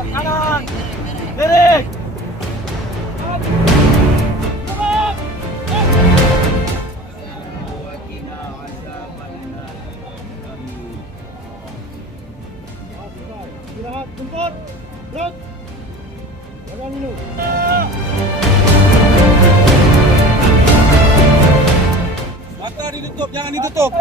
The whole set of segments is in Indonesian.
Kanan. Kiri. Istirahat, jemput. Brot. Jangan minum. Mata ditutup, jangan ditutup.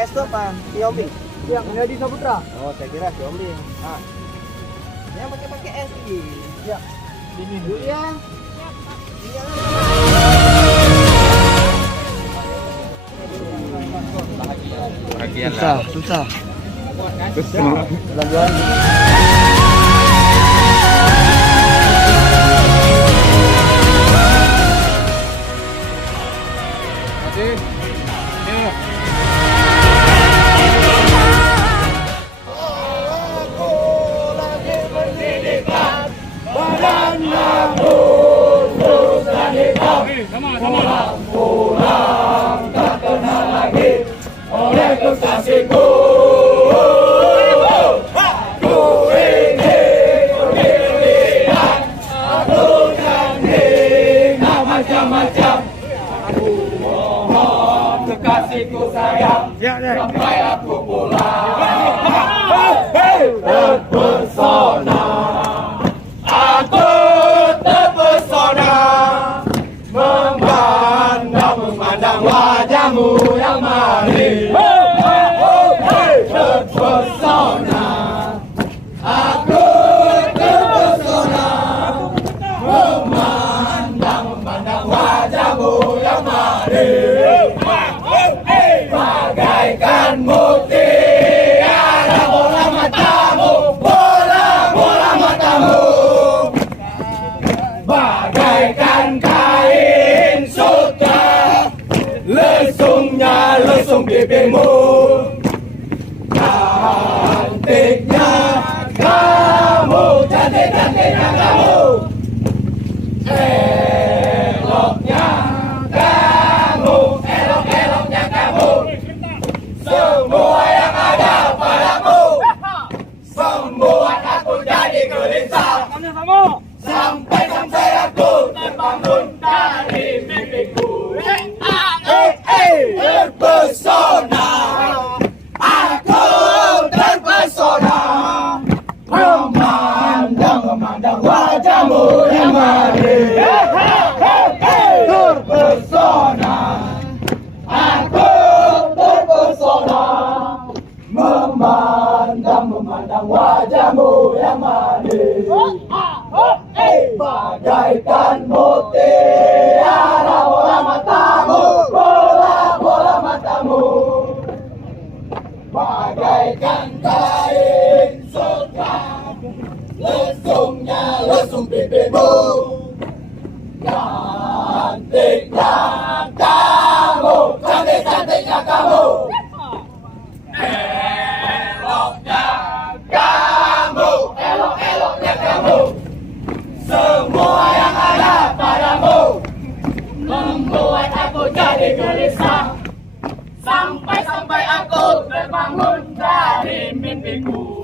S itu apa? Siombing? Yang Hadi Saputra. Oh, saya kira Siombing. Nah, yang pakai S ini. Ya. Ini dulu ya. Bahagia. Susah. Pelan-pelan. Kekasihku sayang, sampai aku pulang terpesona, aku terpesona memandang wajahmu yang manis. Terpesona, aku terpesona memandang wajahmu yang manis. Bagaikan mutiara bola matamu, bola matamu. Bagaikan kain sutra, lesung bibirmu. Cantiknya kamu, cantiknya kamu. Eloknya kamu, eloknya kamu. Semua yang ada padamu membuat aku jadi gelisah. Sampai aku terbangun dari mimpiku. Terpesona, aku terpesona, memandang wajahmu yang manis. Terpesona, aku terpesona, memandang wajahmu yang manis. Bagaikan mutiara bola matamu, bola matamu, bagaikan kain sekat, lesung pipimu, cantiknya kamu, cantiknya kamu, eloknya kamu, semua yang ada padamu membuat aku jadi gelisah, sampai aku terbangun dari mimpiku.